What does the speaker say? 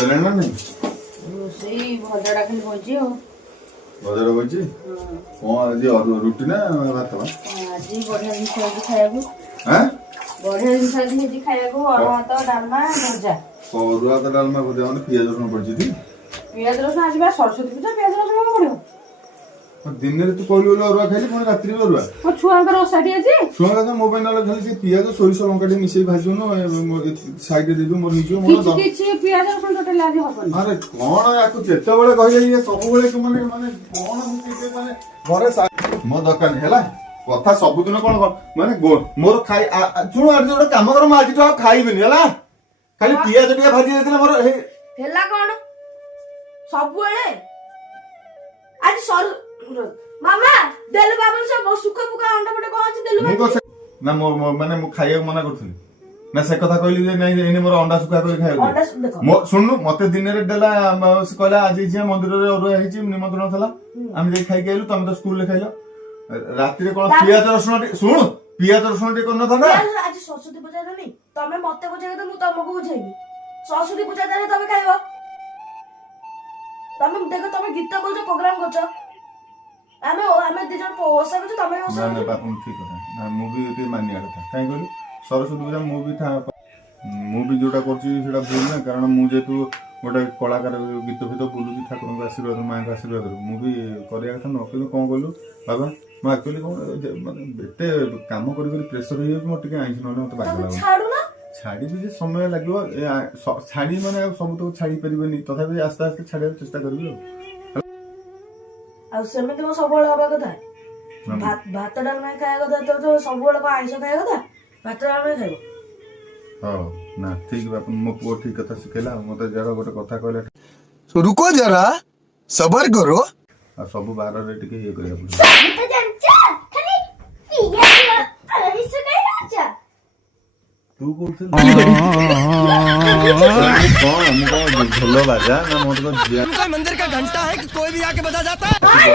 सैलैंड ना नहीं रोसई भजाड़ा खाली भजी हो बजार बची हां आज रुटी ना भात बा आज बढ़िया जिनिस होजी खाइबो हैं बढ़िया जिनिस होजी खाइबो और भात डालमा भजा अरुआ तो डालमा भजा माने पियाज रसुन पड़ची थी पियाज रसुन आज बा सरस्वती पूजा पियाज रसुन को पड़ो दिन रे तू कहली बोले अरुआ खाइली पुणी रात्रि अरुआ मो छुआंकर ओसाटी अछि छुआ का मोबाइल वाला खाली से पियाज सोरिष लंका टे मिसई भाजू न साइड दे दू मोर हिजो मोर किछि पियाज रसुन टोटल आज हबन अरे कोन याकु जेते बेले कहले ये सब बेले कि माने माने कोन के माने घरे मो दकान हेला कथा सब दिन कोन माने मोर खाई सुन आज जोडे काम कर म आज तो खाइबिनी हेला खाली पियाज टिया भाजी देथिला मोर हेला कोन सब बेले आज सर मामा देलु बाबू सब सुख पुका अंडा फटे कोन अछि देलु बाबू ना माने मु खाइया मना करथुनी ना से कथा कहली जे नहीं एने मोर अंडा सुखा कर खाइयो अंडा देखो सुननु मते दिन रे देला से कहला आज जे मंदिर रे अरुआ हिची निमंत्रण थला हम जे खाइ गेलु तुम तो स्कूल ले खाइलो रात्रि रे कोन पियाज रसुन सुन पियाज रसुन टे करन था आज सरस्वती पूजा रे नहीं तमे मते बुझाइ तो मु तमको बुझाइबी सरस्वती पूजा रे तमे खाइबो तमे देखो तमे गीत बोलछो प्रोग्राम करछो आमे दि जण ओसा करछो तमे ओसा ना बापन ठीक है ना मु भी एते मानिया था काई कहली सरस्वती पूजा मु भी था मु भी जोटा करछि सेटा भूल ना कारण मु जेतु गोटे कलाकार गीत फित बोलुछि ठाकुर को आशीर्वाद मां का आशीर्वाद मु भी करिया था न कि कोन कहलु बाबा मैं एक्चुअली कोन माने एते काम करी करी प्रेशर होय मो टिके आइछ न मते बाग लागो छाडू ना छाड़ी भी जे समय लागो छाड़ी माने सब तो छाड़ी परिबेनी तथापि आस्ते आस्ते छाड़े चेष्टा करबी आ सेमिति को सबळ हबा कथा भात डालमा खाया कथा तो सबळ को आइसो खाया कथा भात डालमा खाइबो हां ना ठीक बापन मो पो ठीक कथा सिखेला मते जरा गोटे कथा कहले तो रुको जरा सबर करो आ सब बार रे टिके ये करिया पड़े तो जानचा खाली पिया रिसु कई राजा तू कोन कौन ढोलो बाजा ना मोर को जिया मंदिर का घंटा है कि कोई भी आके बजा जाता है।